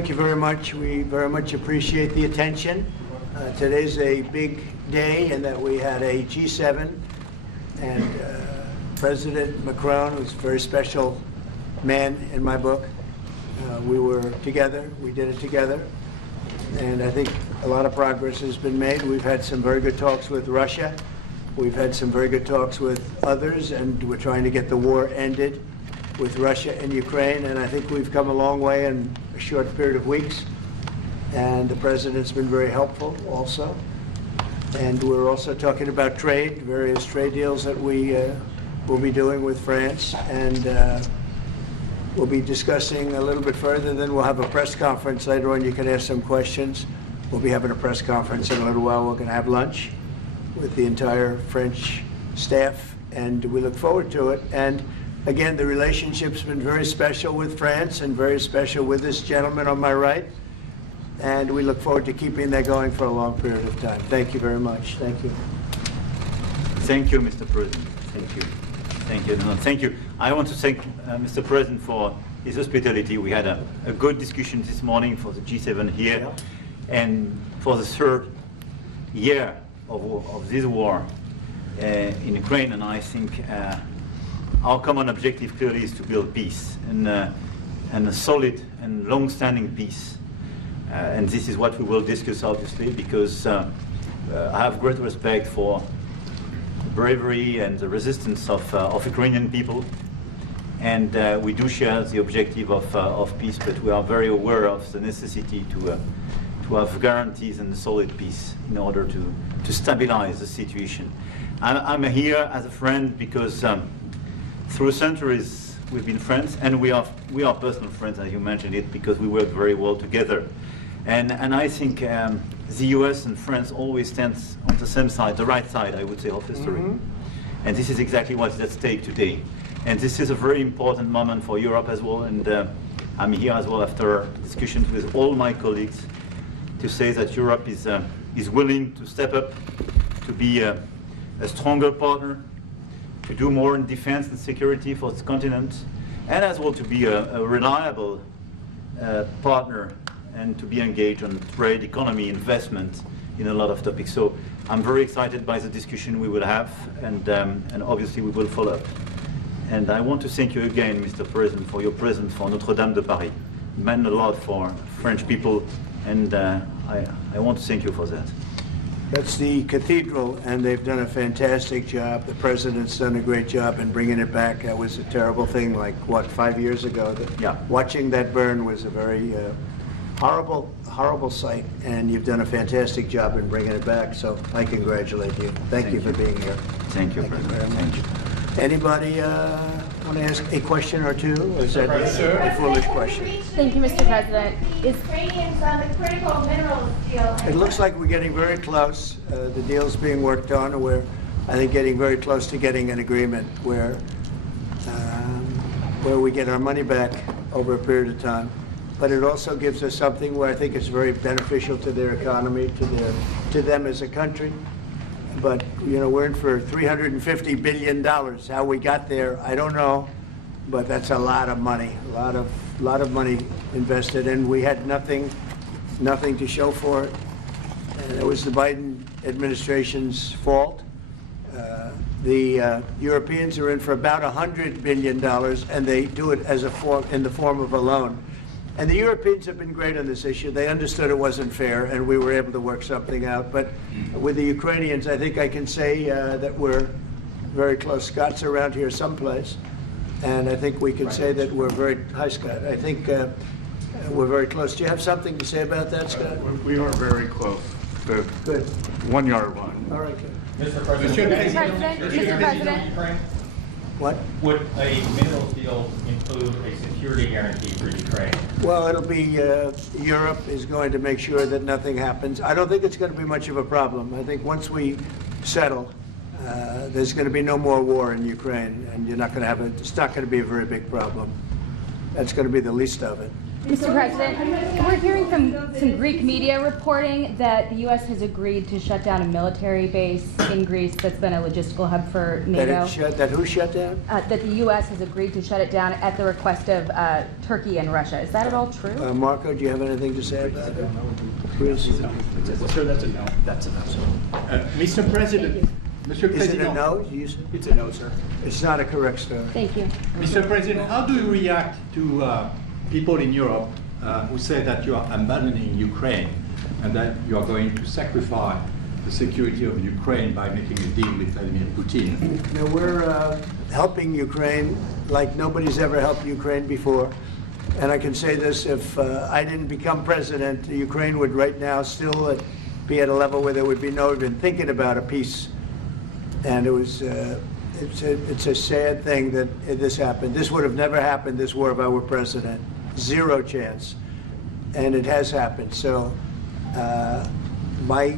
thank you very much. We very much appreciate the attention. Today's a big day in that we had a G7 and President Macron, who's a very special man in my book. We were together, we did it together, and I think a lot of progress has been made. We've had some very good talks with Russia. We've had some very good talks with others, and we're trying to get the war ended with Russia and Ukraine, and I think we've come a long way in a short period of weeks. And the President's been very helpful also. And we're also talking about trade, various trade deals that we will be doing with France, and we'll be discussing a little bit further. Then we'll have a press conference later on. You can ask some questions. We'll be having a press conference in a little while. We're going to have lunch with the entire French staff, and we look forward to it. And again, the relationship's been very special with France and very special with this gentleman on my right. And we look forward to keeping that going for a long period of time. Thank you very much. Thank you. Thank you, Mr. President. Thank you. Thank you. No, thank you. I want to thank Mr. President for his hospitality. We had a good discussion this morning for the G7 here. Yeah. And for the third year of this war in Ukraine, and I think our common objective clearly is to build peace, and a solid and long-standing peace. And this is what we will discuss, obviously, because I have great respect for the bravery and the resistance of Ukrainian people. And we do share the objective of peace, but we are very aware of the necessity to have guarantees and solid peace in order to stabilize the situation. I'm here as a friend because through centuries we've been friends, and we are personal friends, as you mentioned it, because we work very well together. And I think the US and France always stands on the same side, the right side, I would say, of history. Mm-hmm. And this is exactly what's at stake today. And this is a very important moment for Europe as well. And I'm here as well after discussions with all my colleagues to say that Europe is willing to step up, to be a stronger partner, to do more in defense and security for its continent, and as well to be a reliable partner and to be engaged on trade, economy, investment in a lot of topics. So I'm very excited by the discussion we will have, and obviously we will follow up. And I want to thank you again, Mr. President, for your presence for Notre-Dame de Paris. It meant a lot for French people, and I want to thank you for that. That's the cathedral, and they've done a fantastic job. The President's done a great job in bringing it back. That was a terrible thing, like, what, 5 years ago? Yeah. Watching that burn was a very horrible sight, and you've done a fantastic job in bringing it back, so I congratulate you. Thank you for being here. Thank you, President. Very much. Anybody want to ask a question or two? Or is that a foolish question? Thank you, Mr. President. Ukrainians on the critical minerals deal. It looks like we're getting very close. The deal's being worked on, and we're, I think, getting very close to getting an agreement where we get our money back over a period of time. But it also gives us something where I think it's very beneficial to their economy, to them as a country. But, you know, we're in for $350 billion. How we got there, I don't know, but that's a lot of money, a lot of money invested, and we had nothing to show for it. And it was the Biden administration's fault. The Europeans are in for about $100 billion, and they do it as in the form of a loan. And the Europeans have been great on this issue. They understood it wasn't fair, and we were able to work something out. But with the Ukrainians, I think I can say that we're very close. Scott's around here someplace, and I think we can say that we're very, hi Scott, I think we're very close. Do you have something to say about that, Scott? We are very close. The Good. 1 yard line. All right, good. Mr. President. Mr. President. What? Would a minerals deal include a security guarantee for Ukraine? Well, it'll be, Europe is going to make sure that nothing happens. I don't think it's going to be much of a problem. I think once we settle, there's going to be no more war in Ukraine, and you're not going to have it's not going to be a very big problem. That's going to be the least of it. Mr. President, we're hearing from some Greek media reporting that the U.S. has agreed to shut down a military base in Greece that's been a logistical hub for NATO. That who shut down? That the U.S. has agreed to shut it down at the request of Turkey and Russia. Is that at all true? Marco, do you have anything to say about it? Chris? Sir, that's a no. That's a no. Mr. President. Mr. Is it a President. no? You said- It's a no, sir. It's not a correct story. Thank you. Mr. President, how do you react to people in Europe who say that you are abandoning Ukraine and that you are going to sacrifice the security of Ukraine by making a deal with Vladimir Putin? No, we're helping Ukraine like nobody's ever helped Ukraine before. And I can say this, if I didn't become president, Ukraine would right now still be at a level where there would be no even thinking about a peace. And it was, it's a sad thing that this happened. This would have never happened, this war, if I were president. Zero chance. And it has happened. So my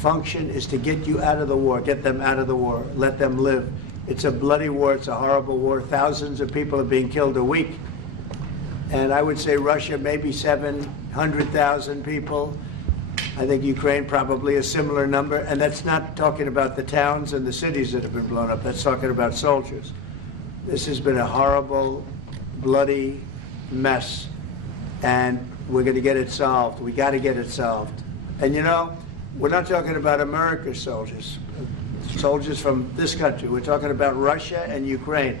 function is to get you out of the war, get them out of the war, let them live. It's a bloody war, it's a horrible war. Thousands of people are being killed a week. And I would say Russia, maybe 700,000 people. I think Ukraine probably a similar number. And that's not talking about the towns and the cities that have been blown up. That's talking about soldiers. This has been a horrible, bloody mess. And we're going to get it solved. We got to get it solved. And you know, we're not talking about America's soldiers, soldiers from this country. We're talking about Russia and Ukraine.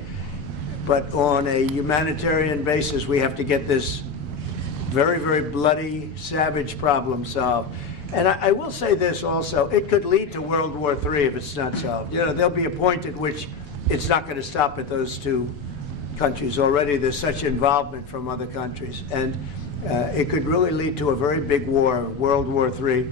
But on a humanitarian basis, we have to get this very, very bloody, savage problem solved. And I will say this also, it could lead to World War III if it's not solved. You know, there'll be a point at which it's not going to stop at those two countries. Already there's such involvement from other countries. And it could really lead to a very big war, World War III,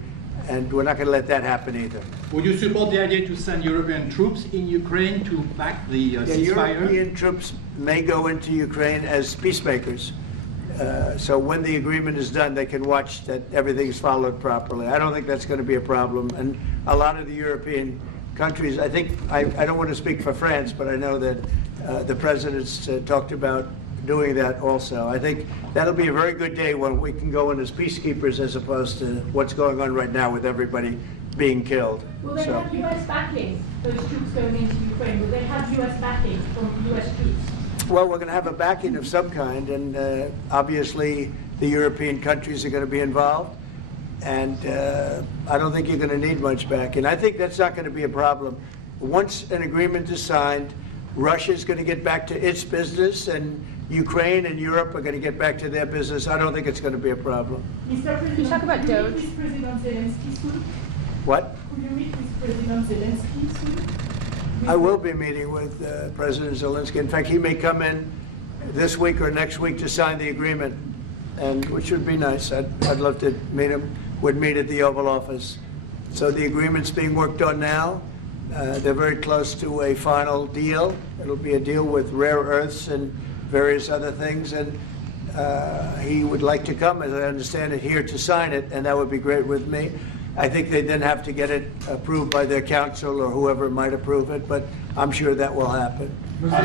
and we're not going to let that happen either. Would you support the idea to send European troops in Ukraine to back the ceasefire? European troops may go into Ukraine as peacemakers. So when the agreement is done, they can watch that everything's followed properly. I don't think that's going to be a problem. And a lot of the European countries, I think, I don't want to speak for France, but I know that the presidents talked about doing that also. I think that'll be a very good day when we can go in as peacekeepers as opposed to what's going on right now with everybody being killed. Will they have U.S. backing, those troops going into Ukraine? Will they have U.S. backing from U.S. troops? Well, we're going to have a backing of some kind, and obviously the European countries are going to be involved, and I don't think you're going to need much backing. I think that's not going to be a problem. Once an agreement is signed, Russia's going to get back to its business, and Ukraine and Europe are going to get back to their business. I don't think it's going to be a problem. Mr. President, Can you talk about could Doge? you meet with President Zelensky soon? What? Could you meet with President Zelensky soon? I will be meeting with President Zelensky. In fact, he may come in this week or next week to sign the agreement, and which would be nice. I'd love to meet him. Would meet at the Oval Office. So the agreement's being worked on now. They're very close to a final deal. It'll be a deal with rare earths and various other things, and he would like to come, as I understand it, here to sign it, and that would be great with me. I think they then have to get it approved by their council or whoever might approve it, but I'm sure that will happen. Monsieur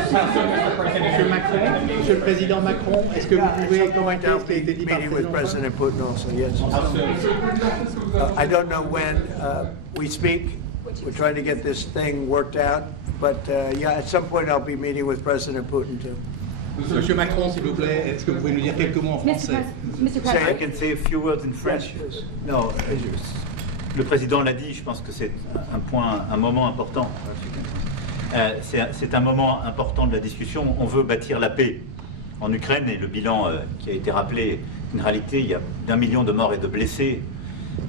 le Président Macron, est-ce que vous pouvez I'll commenter ce qui a été dit par meeting le with Président President Putin also, yes. I don't know when we speak. We're trying to get this thing worked out, but yeah, at some point I'll be meeting with President Putin too. Monsieur Macron, s'il vous plaît, est-ce que vous pouvez nous dire quelques mots en français? Mr. I President. can say a few words in French. Yes. No, le président l'a dit, je pense que c'est un moment important. C'est un moment important de la discussion. On veut bâtir la paix en Ukraine et le bilan qui a été rappelé, une réalité, il y a d'1 million de morts et de blessés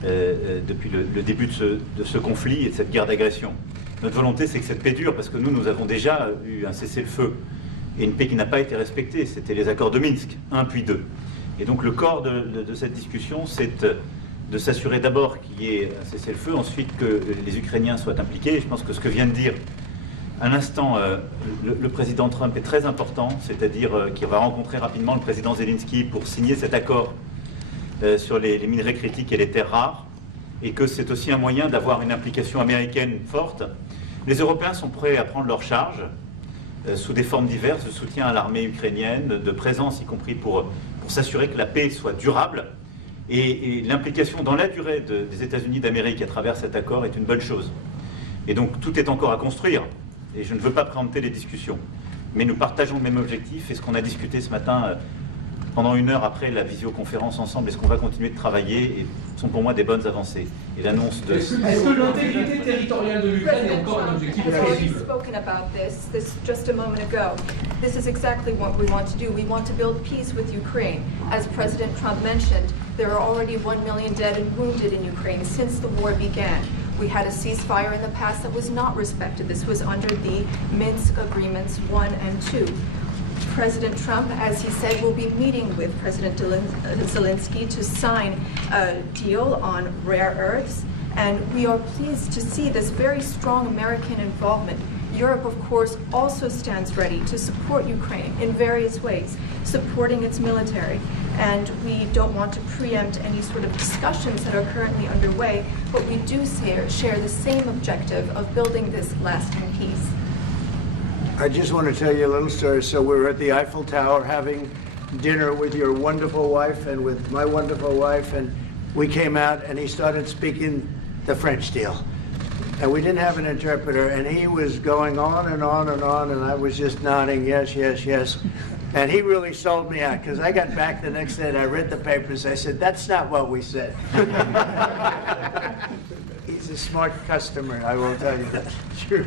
depuis le début de ce conflit et de cette guerre d'agression. Notre volonté, c'est que cette paix dure, parce que nous avons déjà eu un cessez-le-feu et une paix qui n'a pas été respectée. C'était les accords de Minsk, 1 puis 2. Et donc le corps de cette discussion, c'est de s'assurer d'abord qu'il y ait un cessez-le-feu, ensuite que les Ukrainiens soient impliqués. Et je pense que ce que vient de dire à l'instant le président Trump est très important, c'est-à-dire qu'il va rencontrer rapidement le président Zelensky pour signer cet accord sur les minerais critiques et les terres rares, et que c'est aussi un moyen d'avoir une implication américaine forte. Les Européens sont prêts à prendre leur charge sous des formes diverses de soutien à l'armée ukrainienne, de présence y compris pour pour s'assurer que la paix soit durable. Et l'implication dans la durée des États-Unis d'Amérique à travers cet accord est une bonne chose. Et donc tout est encore à construire. Et je ne veux pas préempter les discussions. Mais nous partageons le même objectif et ce qu'on a discuté ce matin pendant 1 heure après la visioconférence ensemble et ce qu'on va continuer de travailler et sont pour moi des bonnes avancées. Et l'annonce de... Est-ce que l'intégrité territoriale de l'Ukraine est encore un objectif has already possible? spoken about this just a moment ago. This is exactly what we want to do. We want to build peace with Ukraine. As President Trump mentioned, there are already 1 million dead and wounded in Ukraine since the war began. We had a ceasefire in the past that was not respected. This was under the Minsk Agreements 1 and 2. President Trump, as he said, will be meeting with President Zelensky to sign a deal on rare earths. And we are pleased to see this very strong American involvement. Europe, of course, also stands ready to support Ukraine in various ways, supporting its military. And we don't want to preempt any sort of discussions that are currently underway, but we do share the same objective of building this lasting peace. I just want to tell you a little story. So we were at the Eiffel Tower having dinner with your wonderful wife and with my wonderful wife, and we came out and he started speaking the French deal. And we didn't have an interpreter, and he was going on and on and on, and I was just nodding, yes, yes, yes. And he really sold me out, because I got back the next day and I read the papers. I said, that's not what we said. He's a smart customer, I will tell you that. Sure.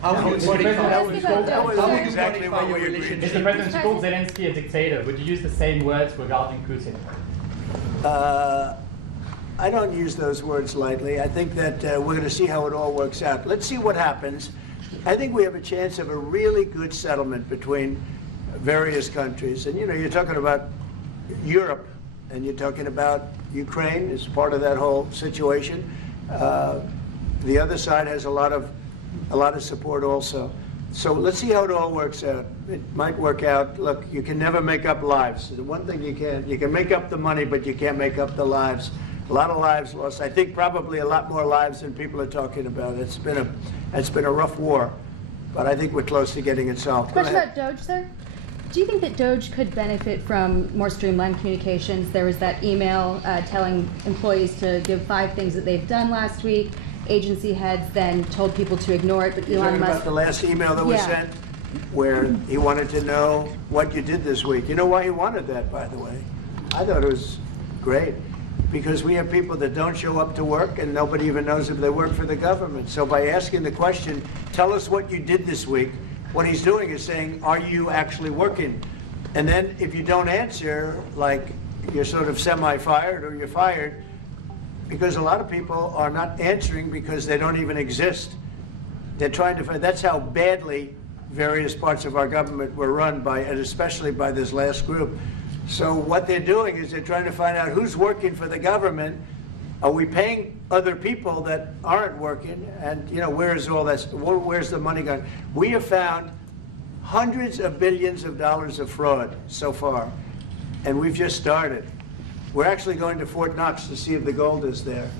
How would you That was exactly what we were Mr. doing. President called Zelensky a dictator. Would you use the same words regarding Putin? I don't use those words lightly. I think that we're going to see how it all works out. Let's see what happens. I think we have a chance of a really good settlement between various countries. And, you know, you're talking about Europe, and you're talking about Ukraine as part of that whole situation. The other side has a lot of support also. So let's see how it all works out. It might work out. Look, you can never make up lives. The one thing you can make up the money, but you can't make up the lives. A lot of lives lost. I think probably a lot more lives than people are talking about. It's been a rough war, but I think we're close to getting it solved. Question about Doge, sir. Do you think that Doge could benefit from more streamlined communications? There was that email telling employees to give 5 things that they've done last week. Agency heads then told people to ignore it, but You're Elon talking Musk... about the last email that was Yeah. sent, where he wanted to know what you did this week. You know why he wanted that, by the way? I thought it was great. Because we have people that don't show up to work and nobody even knows if they work for the government. So by asking the question, tell us what you did this week, what he's doing is saying, are you actually working? And then if you don't answer, like you're sort of semi-fired or you're fired, because a lot of people are not answering because they don't even exist. They're trying to find, that's how badly various parts of our government were run by, and especially by this last group. So what they're doing is they're trying to find out who's working for the government. Are we paying other people that aren't working? And, you know, where's all that? Where's the money gone? We have found hundreds of billions of dollars of fraud so far, and we've just started. We're actually going to Fort Knox to see if the gold is there,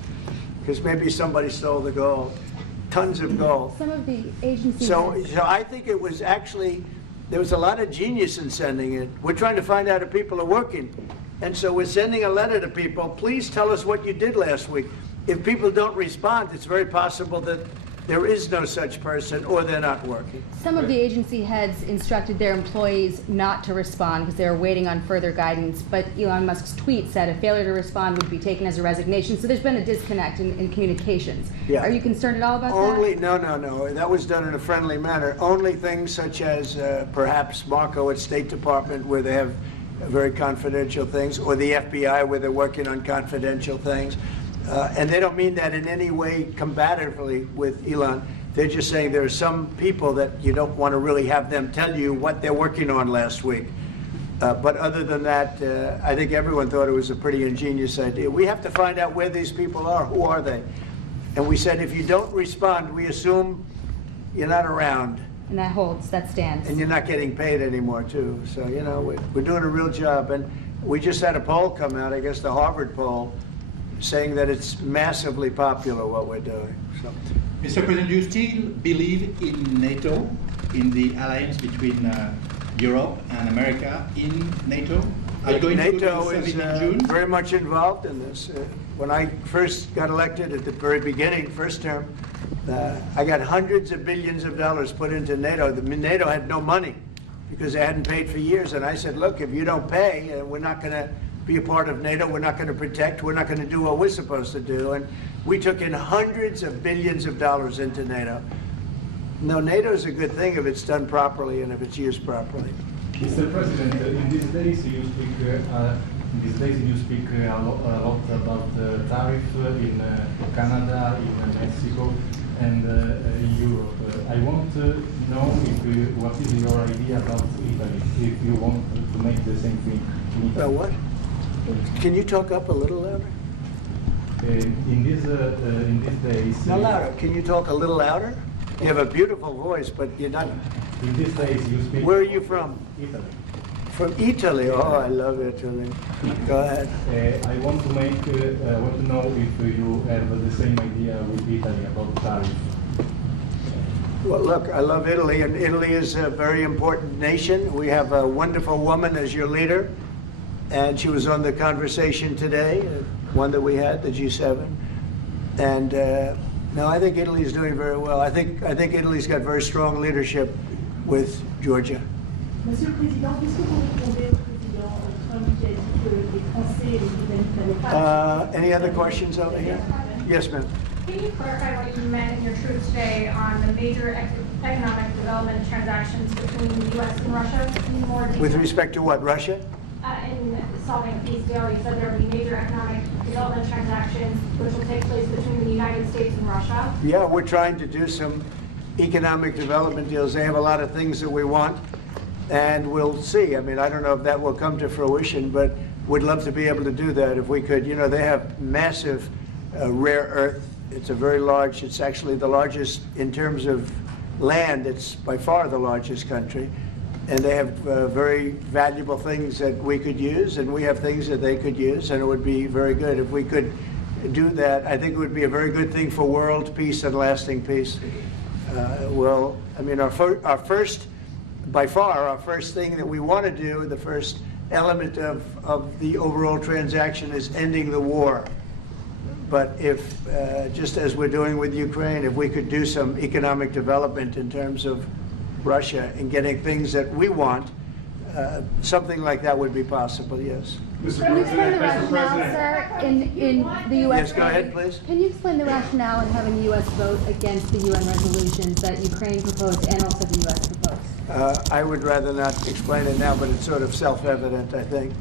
because maybe somebody stole the gold. Tons of gold. Some of the agencies... So I think it was actually, there was a lot of genius in sending it. We're trying to find out if people are working. And so we're sending a letter to people, please tell us what you did last week. If people don't respond, it's very possible that there is no such person or they're not working. Some of the agency heads instructed their employees not to respond because they were waiting on further guidance, but Elon Musk's tweet said a failure to respond would be taken as a resignation. So there's been a disconnect in communications. Yeah. Are you concerned at all about Only, that? no. That was done in a friendly manner. Only things such as perhaps Marco at State Department, where they have very confidential things, or the FBI, where they're working on confidential things. And they don't mean that in any way combatively with Elon. They're just saying there are some people that you don't want to really have them tell you what they're working on last week. But other than that, I think everyone thought it was a pretty ingenious idea. We have to find out where these people are. Who are they? And we said, if you don't respond, we assume you're not around. And that holds, that stands. And you're not getting paid anymore, too. So, you know, we're doing a real job. And we just had a poll come out, I guess the Harvard poll, saying that it's massively popular what we're doing. So. Mr. President, do you still believe in NATO, in the alliance between Europe and America in NATO? Are you going to go to NATO the is summit in June? very much involved in this. When I first got elected at the very beginning, first term, I got hundreds of billions of dollars put into NATO. NATO had no money because they hadn't paid for years. And I said, look, if you don't pay, we're not going to be a part of NATO. We're not going to protect. We're not going to do what we're supposed to do. And we took in hundreds of billions of dollars into NATO. No, NATO is a good thing if it's done properly and if it's used properly. Mr. President, in these days you speak a lot about the tariff in Canada, in Mexico, and in Europe. I want to know what is your idea about Italy, if you want to make the same thing in Italy. What? Can you talk up a little louder? In these days... No, louder. Can you talk a little louder? You have a beautiful voice, but you're not... In these days you speak... Where are you from? Italy. From Italy? Oh, I love Italy. Go ahead. I want to know if you have the same idea with Italy about tariff. Well, look, I love Italy, and Italy is a very important nation. We have a wonderful woman as your leader, and she was on the conversation today, one that we had, the G7. And no, I think Italy is doing very well. I think Italy's got very strong leadership with Georgia. Monsieur le Président, qu'est-ce que vous répondez au président Trump qui a dit que les Français et les Britanniques n'avaient pas... Any other questions over here? Yes, ma'am. Can you clarify what you meant in your truth today on the major economic development transactions between the U.S. and Russia? In more detail? With respect to what, Russia? In solving a peace deal, you said there will be major economic development transactions which will take place between the United States and Russia. Yeah, we're trying to do some economic development deals. They have a lot of things that we want, and we'll see. I mean, I don't know if that will come to fruition, but we'd love to be able to do that if we could. You know, they have massive rare earth. It's a very large, it's actually the largest in terms of land. It's by far the largest country. And they have very valuable things that we could use, and we have things that they could use, and it would be very good if we could do that. I think it would be a very good thing for world peace and lasting peace. Well, I mean, our first, by far, our first thing that we want to do, the first element of the overall transaction is ending the war. But if, just as we're doing with Ukraine, if we could do some economic development in terms of Russia and getting things that we want, something like that would be possible, yes. Can you explain the rationale, sir, in the U.S. Yes, go ahead, please. Can you explain the rationale in having the U.S. vote against the UN resolutions that Ukraine proposed and also the U.S. proposed? I would rather not explain it now, but it's sort of self-evident, I think.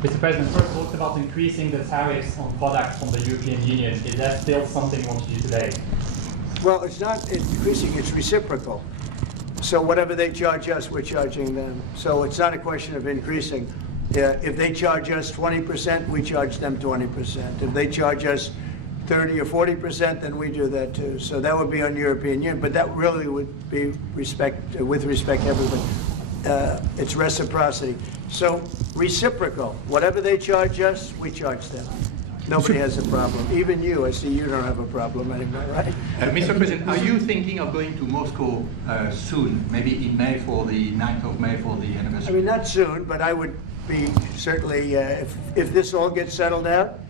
Mr. President, first talked about increasing the tariffs on products from the European Union. Is that still something you want to do today? Well, it's not increasing, it's reciprocal. So whatever they charge us, we're charging them. So it's not a question of increasing. If they charge us 20%, we charge them 20%. If they charge us 30 or 40%, then we do that too. So that would be on European Union, but that really would be with respect to everybody. It's reciprocity. So reciprocal. Whatever they charge us, we charge them. Nobody has a problem. Even you, I see you don't have a problem anymore, right? Mr. President, are you thinking of going to Moscow soon, maybe in May for the 9th of May for the anniversary? I mean, not soon, but I would be certainly, if this all gets settled out,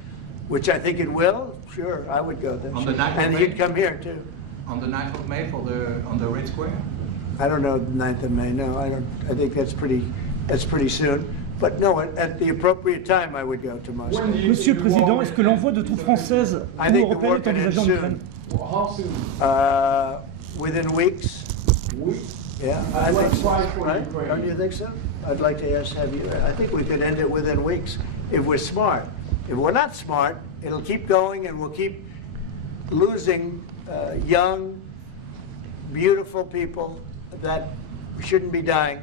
which I think it will, sure, I would go there. On the 9th of and May? he'd come here too. On the 9th of May for on the Red Square? I don't know, the 9th of May, no, I don't. I think that's pretty soon. But no, at the appropriate time, I would go to Moscow. Monsieur le Président, est-ce que l'envoi de troupes françaises ou européennes est envisagé en Ukraine? How soon? Within weeks. Yeah, I think so, right? Don't you think so? I'd like to have you. I think we could end it within weeks if we're smart. If we're not smart, it'll keep going, and we'll keep losing young, beautiful people that shouldn't be dying.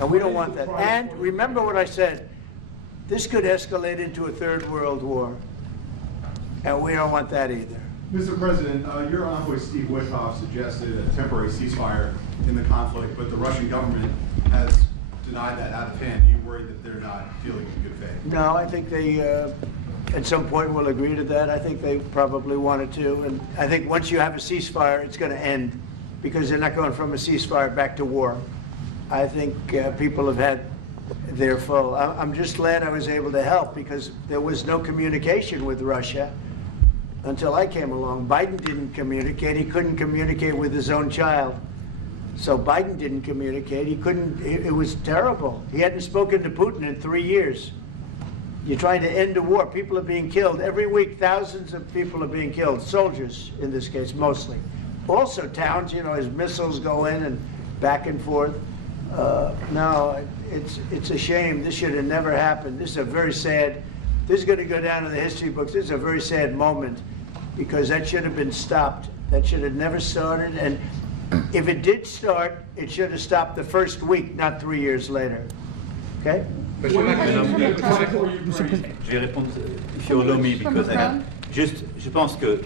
And we don't want that. And remember what I said, this could escalate into a third world war. And we don't want that either. Mr. President, your envoy Steve Witkoff suggested a temporary ceasefire in the conflict, but the Russian government has denied that out of hand. Do you worry that they're not feeling in good faith? No, I think they, at some point, will agree to that. I think they probably wanted to. And I think once you have a ceasefire, it's going to end, because they're not going from a ceasefire back to war. I think people have had they're full. I'm just glad I was able to help because there was no communication with Russia until I came along. Biden didn't communicate. He couldn't communicate with his own child. So Biden didn't communicate. He couldn't. It was terrible. He hadn't spoken to Putin in 3 years. You're trying to end a war. People are being killed. Every week, thousands of people are being killed. Soldiers, in this case, mostly. Also towns, you know, as missiles go in and back and forth. No, it's a shame. This should have never happened. This is a very sad, this is going to go down in the history books. This is a very sad moment because that should have been stopped. That should have never started. And if it did start, it should have stopped the first week, not 3 years later. Okay? Je vais répondre, if you allow me, because je pense que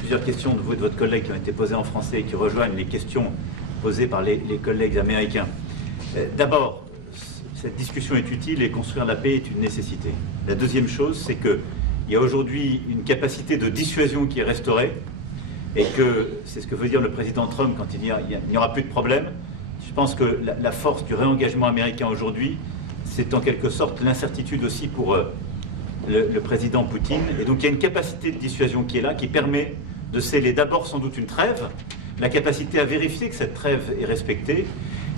plusieurs questions de vous et de votre collègue qui ont été posées en français et qui rejoignent les questions posées par les collègues américains. D'abord, cette discussion est utile et construire la paix est une nécessité. La deuxième chose, c'est qu'il y a aujourd'hui une capacité de dissuasion qui est restaurée et que c'est ce que veut dire le président Trump quand il dit qu'il n'y aura plus de problème. Je pense que la force du réengagement américain aujourd'hui, c'est en quelque sorte l'incertitude aussi pour le président Poutine. Et donc il y a une capacité de dissuasion qui est là, qui permet de sceller d'abord sans doute une trêve, la capacité à vérifier que cette trêve est respectée,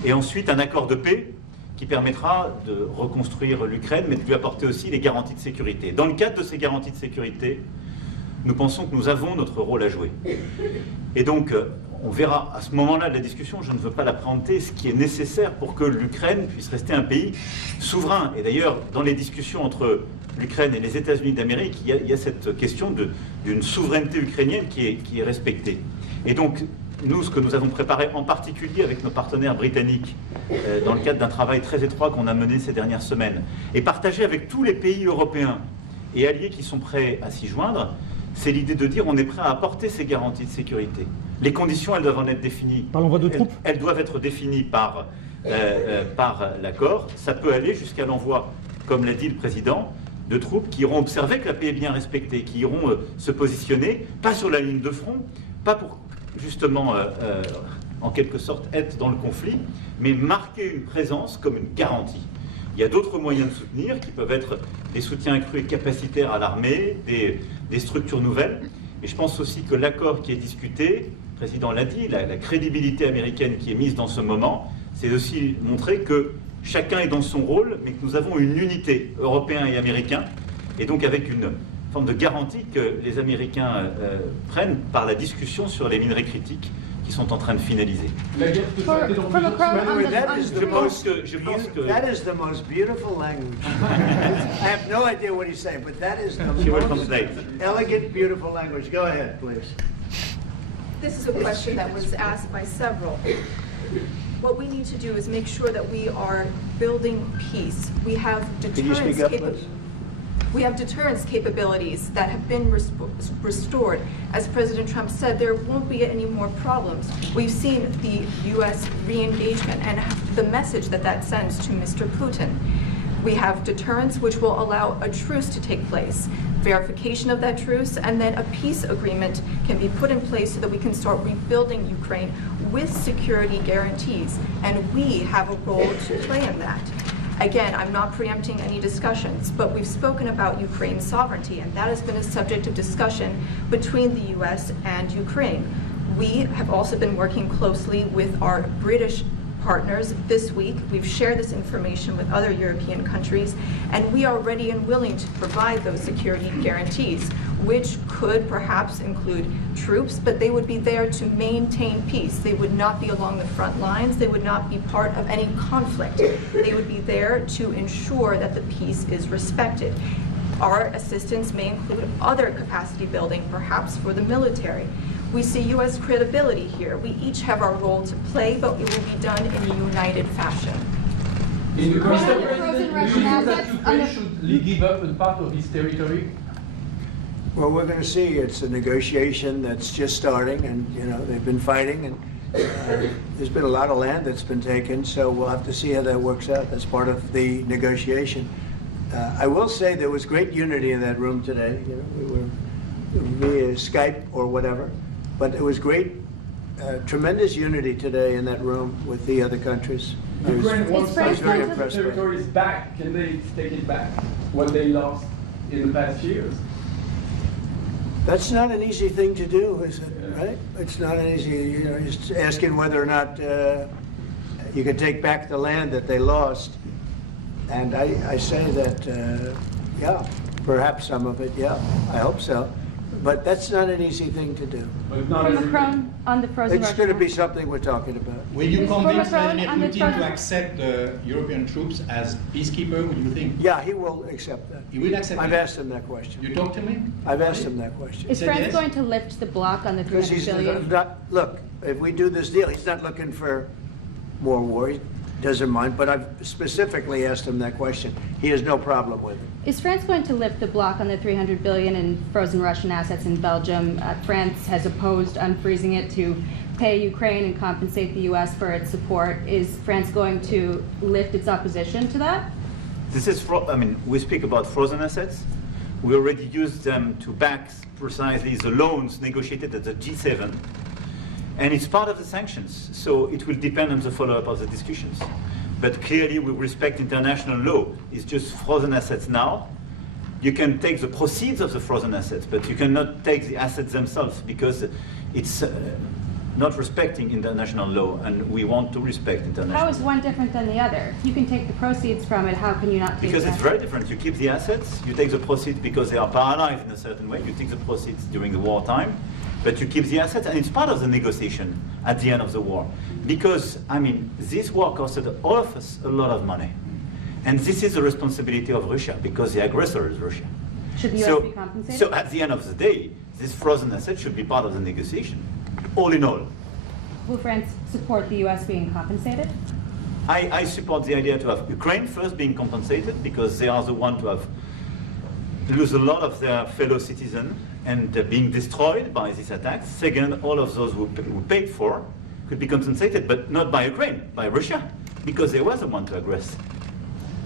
et ensuite un accord de paix qui permettra de reconstruire l'Ukraine, mais de lui apporter aussi les garanties de sécurité. Dans le cadre de ces garanties de sécurité, nous pensons que nous avons notre rôle à jouer. Et donc, on verra à ce moment-là de la discussion, je ne veux pas la préempter, ce qui est nécessaire pour que l'Ukraine puisse rester un pays souverain. Et d'ailleurs, dans les discussions entre l'Ukraine et les États-Unis d'Amérique, il y a cette question d'une souveraineté ukrainienne qui est respectée. Et donc, nous, ce que nous avons préparé en particulier avec nos partenaires britanniques, dans le cadre d'un travail très étroit qu'on a mené ces dernières semaines, et partagé avec tous les pays européens et alliés qui sont prêts à s'y joindre, c'est l'idée de dire on est prêt à apporter ces garanties de sécurité. Les conditions, elles doivent en être définies. Par l'envoi de troupes ? Elles doivent être définies par l'accord. Ça peut aller jusqu'à l'envoi, comme l'a dit le président, de troupes qui iront observer que la paix est bien respectée, qui iront se positionner, pas sur la ligne de front, pas pour justement, en quelque sorte, être dans le conflit, mais marquer une présence comme une garantie. Il y a d'autres moyens de soutenir qui peuvent être des soutiens accrus et capacitaires à l'armée, des structures nouvelles. Et je pense aussi que l'accord qui est discuté, le président l'a dit, la crédibilité américaine qui est mise dans ce moment, c'est aussi montrer que chacun est dans son rôle, mais que nous avons une unité, Européens et Américains, et donc avec une forme de garantie que les Américains prennent par la discussion sur les minerais critiques qui sont en train de finaliser. By the way, that is the most beautiful language. I have no idea what he's saying, but that is the most elegant, beautiful language. Go ahead, please. This is a question that was asked by several. What we need to do is make sure that we are building peace. We have deterrence capabilities that have been restored. As President Trump said, there won't be any more problems. We've seen the U.S. re-engagement and the message that that sends to Mr. Putin. We have deterrence, which will allow a truce to take place, verification of that truce, and then a peace agreement can be put in place so that we can start rebuilding Ukraine with security guarantees. And we have a role to play in that. Again, I'm not preempting any discussions, but we've spoken about Ukraine's sovereignty, and that has been a subject of discussion between the U.S. and Ukraine. We have also been working closely with our British partners this week. We've shared this information with other European countries, and we are ready and willing to provide those security guarantees, which could perhaps include troops, but they would be there to maintain peace. They would not be along the front lines. They would not be part of any conflict. They would be there to ensure that the peace is respected. Our assistance may include other capacity building, perhaps for the military. We see U.S. credibility here. We each have our role to play, but it will be done in a united fashion. Mr. President, do you think that Ukraine should give up a part of its territory? Well, we're going to see. It's a negotiation that's just starting, and you know they've been fighting, and there's been a lot of land that's been taken. So we'll have to see how that works out. That's part of the negotiation. I will say there was great unity in that room today. You know, we were via Skype or whatever, but it was great, tremendous unity today in that room with the other countries. Ukraine wants Is to France take going the to- territories back. Can they take it back? What they lost in the past years? That's not an easy thing to do, is it, right? It's not an easy, you know, just asking whether or not you can take back the land that they lost. And I say that, yeah, perhaps some of it, yeah, I hope so. But that's not an easy thing to do. But not every- Macron on the frozen It's Russian going to be assets. something we're talking about. Will you Mr. convince Macron, Vladimir on the Putin front- to accept the European troops as peacekeeper, what do you think? Yeah, he will accept that. He will accept I've it? asked him that question. You talk to him? I've asked him that question. Is said France yes? going to lift the block on the Because 300 he's billion? not, look, if we do this deal, he's not looking for more war. He doesn't mind, but I've specifically asked him that question. He has no problem with it. Is France going to lift the block on the 300 billion in frozen Russian assets in Belgium? France has opposed unfreezing it to pay Ukraine and compensate the U.S. for its support. Is France going to lift its opposition to that? This is, I mean, we speak about frozen assets. We already used them to back precisely the loans negotiated at the G7. And it's part of the sanctions, so it will depend on the follow-up of the discussions. But clearly, we respect international law. It's just frozen assets now. You can take the proceeds of the frozen assets, but you cannot take the assets themselves because it's not respecting international law, and we want to respect international How law. is one different than the other? If you can take the proceeds from it, how can you not take Because the it's very different. You keep the assets, you take the proceeds because they are paralyzed in a certain way. You take the proceeds during the wartime, but you keep the assets, and it's part of the negotiation at the end of the war. Because, I mean, this war costed all of us a lot of money. And this is the responsibility of Russia, because the aggressor is Russia. Should the U.S. be compensated? So at the end of the day, this frozen asset should be part of the negotiation, all in all. Will France support the U.S. being compensated? I support the idea to have Ukraine first being compensated, because they are the one to have lose a lot of their fellow citizens and being destroyed by these attacks. Second, all of those who paid for could be compensated, but not by Ukraine, by Russia, because they were the one to aggress.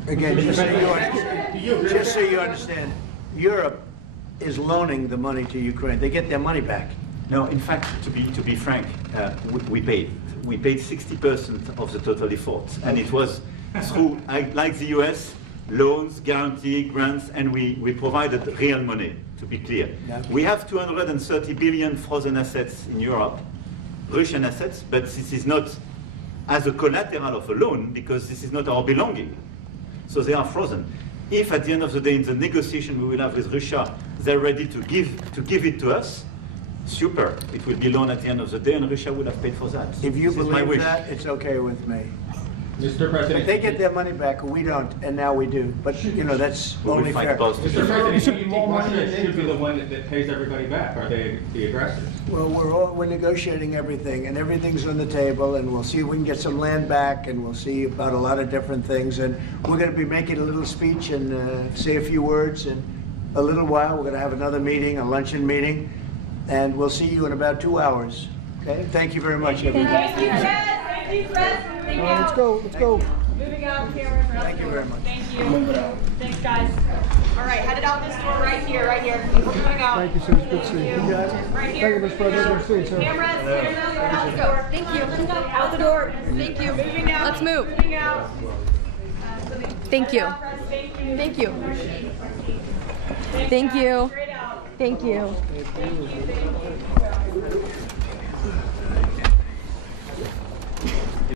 Again, just so you understand, Europe is loaning the money to Ukraine. They get their money back. No, in fact, to be frank, we paid 60% of the total efforts, and it was through, like the US, loans, guarantee, grants, and we provided real money, to be clear. Yeah. We have 230 billion frozen assets in Europe, Russian assets, but this is not as a collateral of a loan, because this is not our belonging. So they are frozen. If at the end of the day, in the negotiation we will have with Russia, they're ready to give it to us, super. It will be loan at the end of the day, and Russia will have paid for that. If you This is my believe wish. that, it's okay with me. Mr. President, If they get their monay back, we don't, and now we do. But, you know, that's We will only fight fair. both. Mr. President, do you think Russia should be the one that pays everybody back? Are they the aggressors? Well, we're negotiating everything, and everything's on the table, and we'll see if we can get some land back, and we'll see about a lot of different things. And we're going to be making a little speech and say a few words. In a little while, we're going to have another meeting, a luncheon meeting, and we'll see you in about 2 hours. Okay? Thank you very much, everybody. Thank you, Fred. Thank you, Fred. Moving out. Let's go, let's go. Moving out, cameras. Thank you very much. Thank you. Thanks, guys. All right, headed out this door right here, right here. We're moving out. Thank you, sir. It's good to see you. You got it? Right here. Thank you, Mr. President. Good to see you, sir. Cameras, out the door. Thank you. Out the door. Thank you. Moving out. Let's move. Moving out. Thank you. Thank you. Thank you. Thank you. Straight out. Thank you. Thank you.